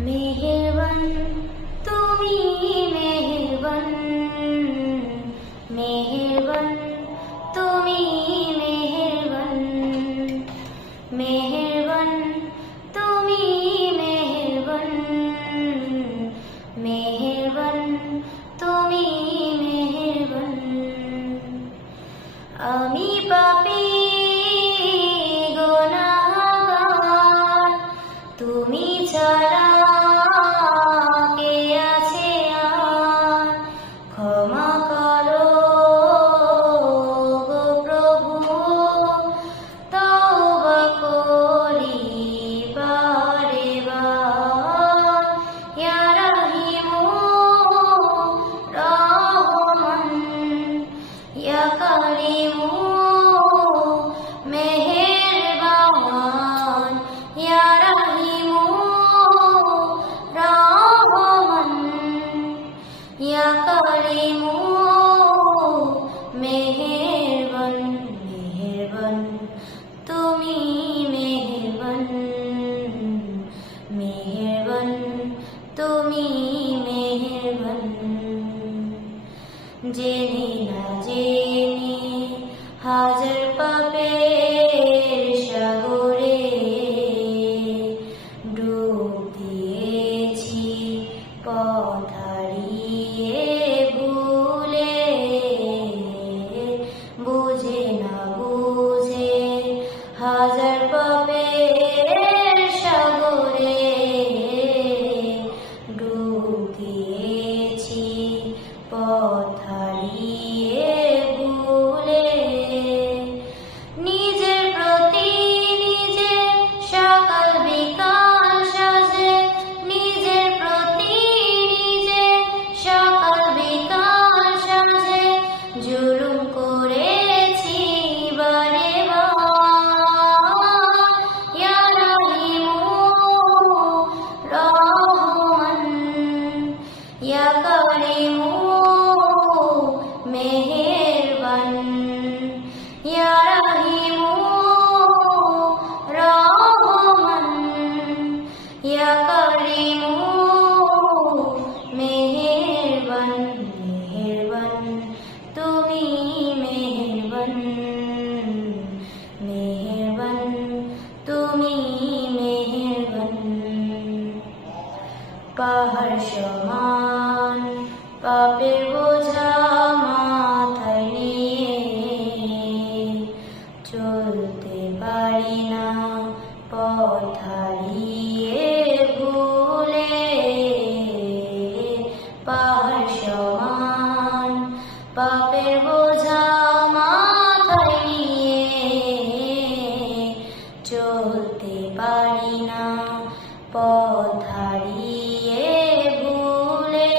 মেহেরবান তুমি মেহেরবান, মেহেরবান তুমি মেহেরবান, মেহেরবান তুমি মেহেরবান, মেহেরবান তুমি মেহেরবান। আমি পাপী গুনাহগার, তুমি ছাড়া কে আছে আর? ক্ষমা করো গো প্রভু, তওবা করি বারে বার। ইয়া রহিমু রহমান, ইয়া কারিমু মেহেরবান, ইয়া রহিমু রহমান, ইয়া কারিমু মেহেরবান। মেহেরবান তুমি মেহেরবান, মেহেরবান তুমি মেহেরবান। জেনে না জেনে হাজার পাপের সাগরে ডুব দিয়েছি পথ হারিয়ে ভুলে। বুঝে না বুঝে হাজার পাপের সাগরে ডুব দিয়েছি পথ হারিয়ে ভুলে। নিজের প্রতি নিজে সকাল বিকাল সাজে, নিজের প্রতি নিজে সকাল বিকাল সাজে জুলুম করেছি বারে বার। ইয়া রহিমু রহমান, ইয়া কারিমু মেহেরবান, ইয়া রহিমু রহমান, ইয়া কারিমু মেহেরবান। মেহেরবান তুমি মেহেরবান, মেহেরবান তুমি মেহেরবান। পাহাড় সমান পাপের বোঝা মাথায় নিয়ে চলতে পারি না পথ হারিয়ে ভুলে। পাহাড় সমান পাপের বোঝা মাথায় নিয়ে চলতে পারি না পথ হারিয়ে ভুলে।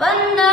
বান্দা